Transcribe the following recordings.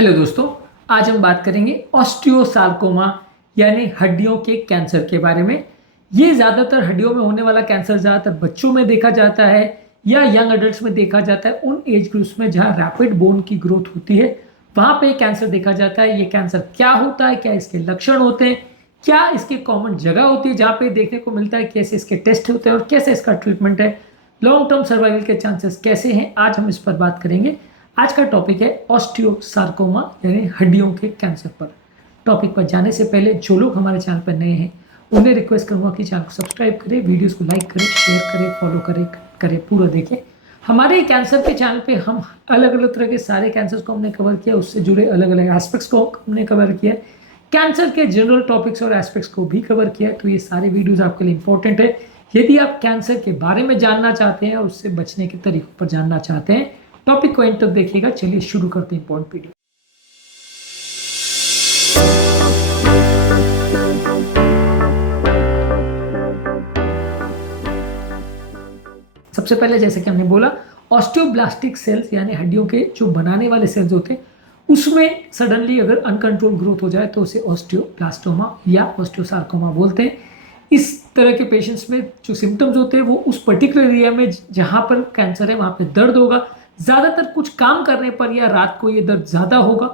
Hello दोस्तों, आज हम बात करेंगे ऑस्टियोसार्कोमा यानी हड्डियों के कैंसर के बारे में। ये ज़्यादातर हड्डियों में होने वाला कैंसर ज़्यादातर बच्चों में देखा जाता है या यंग एडल्ट्स में देखा जाता है। उन एज ग्रुप्स में जहाँ रैपिड बोन की ग्रोथ होती है वहाँ पे कैंसर देखा जाता है। ये कैंसर क्या होता है, क्या इसके लक्षण होते हैं, क्या इसके कॉमन जगह होती है जहाँ पे देखने को मिलता है, कैसे इसके टेस्ट होते हैं और कैसे इसका ट्रीटमेंट है, लॉन्ग टर्म सर्वाइवल के चांसेस कैसे हैं, आज हम इस पर बात करेंगे। आज का टॉपिक है ऑस्टियोसार्कोमा यानी हड्डियों के कैंसर पर। टॉपिक पर जाने से पहले जो लोग हमारे चैनल पर नए हैं उन्हें रिक्वेस्ट करूंगा कि चैनल को सब्सक्राइब करें, वीडियोस को लाइक करें, शेयर करें, फॉलो करें, पूरा देखें। हमारे कैंसर के चैनल पे हम अलग अलग तरह के सारे कैंसर्स को हमने कवर किया, उससे जुड़े अलग अलग एस्पेक्ट्स को हमने कवर किया, कैंसर के जनरल टॉपिक्स और एस्पेक्ट्स को भी कवर किया। तो ये सारे वीडियोज़ आपके लिए इंपॉर्टेंट है यदि आप कैंसर के बारे में जानना चाहते हैं और उससे बचने के तरीकों पर जानना चाहते हैं। टॉपिक को एंड तक देखिएगा। चलिए शुरू करते हैं इंपॉर्टेंट वीडियो। सबसे पहले जैसे कि हमने बोला, ऑस्टियोब्लास्टिक सेल्स यानी हड्डियों के जो बनाने वाले सेल्स होते हैं उसमें सडनली अगर अनकंट्रोल ग्रोथ हो जाए तो उसे ऑस्टियोब्लास्टोमा या ऑस्टियोसार्कोमा बोलते हैं। इस तरह के पेशेंट्स में जो सिम्टम्स होते हैं वो उस पर्टिकुलर एरिया में जहाँ पर कैंसर है वहाँ पे दर्द होगा, ज़्यादातर कुछ काम करने पर या रात को ये दर्द ज़्यादा होगा,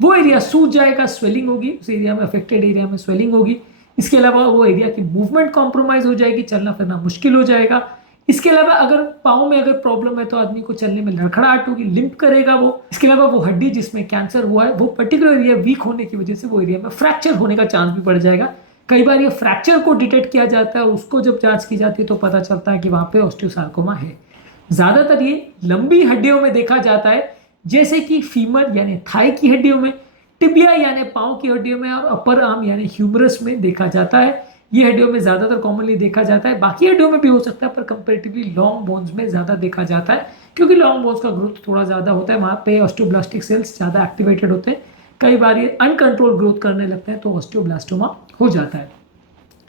वो एरिया सूज जाएगा, स्वेलिंग होगी, उस एरिया में अफेक्टेड एरिया में स्वेलिंग होगी। इसके अलावा वो एरिया की मूवमेंट कॉम्प्रोमाइज़ हो जाएगी, चलना फिरना मुश्किल हो जाएगा। इसके अलावा अगर पाँव में अगर प्रॉब्लम है तो आदमी को चलने में लड़खड़ाहट होगी, लिम्प करेगा वो। इसके अलावा वो हड्डी जिसमें कैंसर हुआ है वो पर्टिकुलर एरिया वीक होने की वजह से वो एरिया में फ्रैक्चर होने का चांस भी बढ़ जाएगा। कई बार ये फ्रैक्चर को डिटेक्ट किया जाता है और उसको जब जांच की जाती है तो पता चलता है कि वहाँ पे ऑस्टियोसार्कोमा है। ज़्यादातर ये लंबी हड्डियों में देखा जाता है, जैसे कि फीमर यानी थाई की हड्डियों में, टिबिया यानी पाँव की हड्डियों में और अपर आर्म यानी ह्यूमरस में देखा जाता है। ये हड्डियों में ज़्यादातर कॉमनली देखा जाता है। बाकी हड्डियों में भी हो सकता है पर कंपेरेटिवली लॉन्ग बोन्स में ज़्यादा देखा जाता है, क्योंकि लॉन्ग बोन्स का ग्रोथ थोड़ा ज़्यादा होता है, वहाँ पे ऑस्टियोब्लास्टिक सेल्स ज़्यादा एक्टिवेटेड होते हैं। कई बार ये अनकंट्रोल ग्रोथ करने लगते हैं तो ऑस्टियोब्लास्टोमा हो जाता है।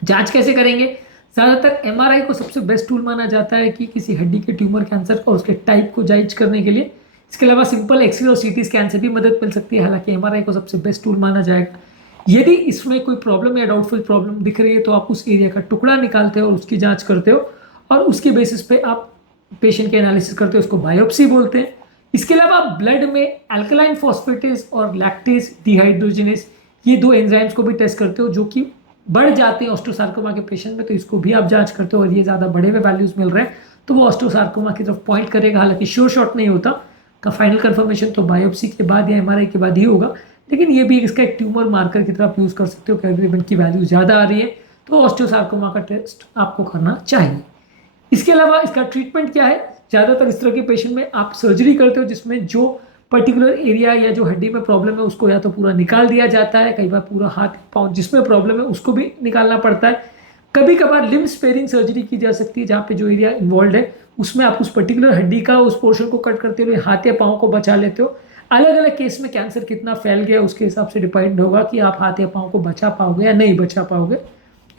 जांच कैसे करेंगे? ज़्यादातर एमआरआई को सबसे बेस्ट टूल माना जाता है कि किसी हड्डी के ट्यूमर कैंसर और उसके टाइप को जांच करने के लिए। इसके अलावा सिंपल एक्सरे और सीटी स्कैन से भी मदद मिल सकती है, हालांकि एमआरआई को सबसे बेस्ट टूल माना जाएगा। यदि इसमें कोई प्रॉब्लम या डाउटफुल प्रॉब्लम दिख रही है तो आप उस एरिया का टुकड़ा निकालते हो और उसकी जांच करते हो और उसके बेसिस पे आप पेशेंट के एनालिसिस करते हो, उसको बायोप्सी बोलते हैं। इसके अलावा ब्लड में अल्कलाइन फॉस्फेटेज और लैक्टेज डिहाइड्रोजिनेज ये दो एंजाइम्स को भी टेस्ट करते हो जो कि बढ़ जाते हैं ऑस्टियोसार्कोमा के पेशेंट में, तो इसको भी आप जांच करते हो और ये ज़्यादा बढ़े हुए वैल्यूज मिल रहे हैं तो वो ऑस्टियोसार्कोमा की तरफ पॉइंट करेगा। हालांकि श्योर शॉट नहीं होता का फाइनल कंफर्मेशन तो बायोप्सी के बाद या एमआरआई के बाद ही होगा, लेकिन ये भी इसका एक ट्यूमर मार्कर की तरफ यूज़ कर सकते हो कि अगर इवेंट की वैल्यू ज़्यादा आ रही है तो ऑस्टियोसार्कोमा का टेस्ट आपको करना चाहिए। इसके अलावा इसका ट्रीटमेंट क्या है? ज़्यादातर इस तरह के पेशेंट में आप सर्जरी करते हो जिसमें जो पर्टिकुलर एरिया या जो हड्डी में प्रॉब्लम है उसको या तो पूरा निकाल दिया जाता है, कई बार पूरा हाथ पाँव जिसमें प्रॉब्लम है उसको भी निकालना पड़ता है। कभी कभार लिम्ब स्पेयरिंग सर्जरी की जा सकती है जहाँ पे जो एरिया इन्वॉल्व है उसमें आप उस पर्टिकुलर हड्डी का उस पोर्शन को कट करते हुए हाथ या पाँव को बचा लेते हो। अलग अलग केस में कैंसर कितना फैल गया उसके हिसाब से डिपेंड होगा कि आप हाथ या पाँव को बचा पाओगे या नहीं बचा पाओगे।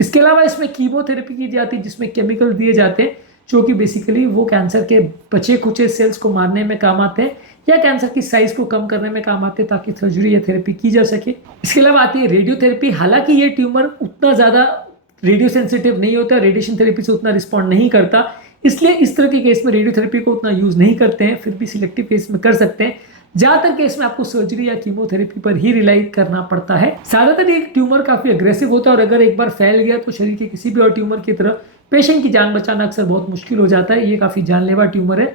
इसके अलावा इसमें कीमोथेरेपी की जाती है जिसमें केमिकल दिए जाते हैं जो कि बेसिकली वो कैंसर के बचे कुचे सेल्स को मारने में काम आते हैं या कैंसर की साइज को कम करने में काम आते हैं ताकि सर्जरी या थेरेपी की जा सके। इसके अलावा आती है रेडियोथेरेपी। हालांकि ये ट्यूमर उतना ज़्यादा रेडियो सेंसिटिव नहीं होता, रेडिएशन थेरेपी से उतना रिस्पॉन्ड नहीं करता, इसलिए इस तरह के केस में रेडियोथेरेपी को उतना यूज़ नहीं करते हैं, फिर भी सिलेक्टिव केस में कर सकते हैं। ज़्यादातर केस में आपको सर्जरी या कीमोथेरेपी पर ही रिलाई करना पड़ता है। ज़्यादातर एक ट्यूमर काफ़ी अग्रेसिव होता है और अगर एक बार फैल गया तो शरीर के किसी भी और ट्यूमर की तरह पेशेंट की जान बचाना अक्सर बहुत मुश्किल हो जाता है। ये काफ़ी जानलेवा ट्यूमर है।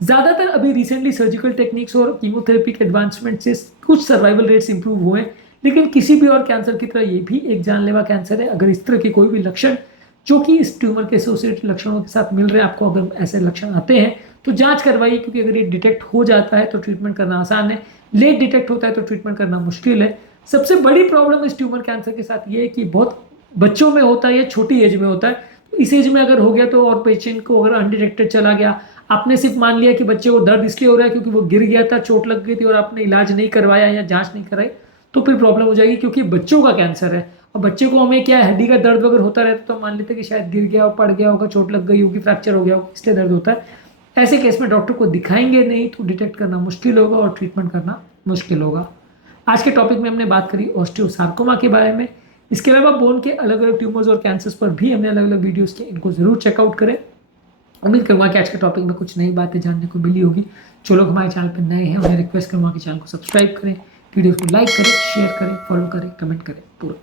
ज़्यादातर अभी रिसेंटली सर्जिकल टेक्निक्स और कीमोथेरेपी के एडवांसमेंट से कुछ सर्वाइवल रेट्स इंप्रूव हुए हैं, लेकिन किसी भी और कैंसर की तरह ये भी एक जानलेवा कैंसर है। अगर इस तरह के कोई भी लक्षण जो कि इस ट्यूमर के एसोसिएटेड लक्षणों के साथ मिल रहे हैं आपको, अगर ऐसे लक्षण आते हैं तो जांच करवाइए, क्योंकि अगर ये डिटेक्ट हो जाता है तो ट्रीटमेंट करना आसान है, लेट डिटेक्ट होता है तो ट्रीटमेंट करना मुश्किल है। सबसे बड़ी प्रॉब्लम इस ट्यूमर कैंसर के साथ ये है कि बहुत बच्चों में होता है या छोटी एज में होता है। तो इस एज में अगर हो गया तो और पेशेंट को अगर अनडिटेक्टेड चला गया, आपने सिर्फ मान लिया कि बच्चे को दर्द इसलिए हो रहा है क्योंकि वो गिर गया था, चोट लग गई थी और आपने इलाज नहीं करवाया या जांच नहीं कराई, तो फिर प्रॉब्लम हो जाएगी, क्योंकि बच्चों का कैंसर है और बच्चे को हमें क्या है, हड्डी का दर्द वगैरह होता रहता तो मान लेते कि शायद गिर गया हो, पड़ गया होगा, चोट लग गई होगी, फ्रैक्चर हो गया होगा, इसलिए दर्द होता है। ऐसे केस में डॉक्टर को दिखाएंगे नहीं तो डिटेक्ट करना मुश्किल होगा और ट्रीटमेंट करना मुश्किल होगा। आज के टॉपिक में हमने बात करी ऑस्टियोसार्कोमा के बारे में। इसके अलावा बोन के अलग अलग ट्यूमर्स और कैंसर्स पर भी हमने अलग अलग वीडियोस किए, इनको जरूर चेकआउट करें। उम्मीद करूंगा कि आज के टॉपिक में कुछ नई बातें जानने को मिली होगी। जो लोग हमारे चैनल पर नए हैं उन्हें रिक्वेस्ट करूंगा कि चैनल को सब्सक्राइब करें, वीडियो को लाइक करें, शेयर करें, फॉलो करें, कमेंट करें पूरा।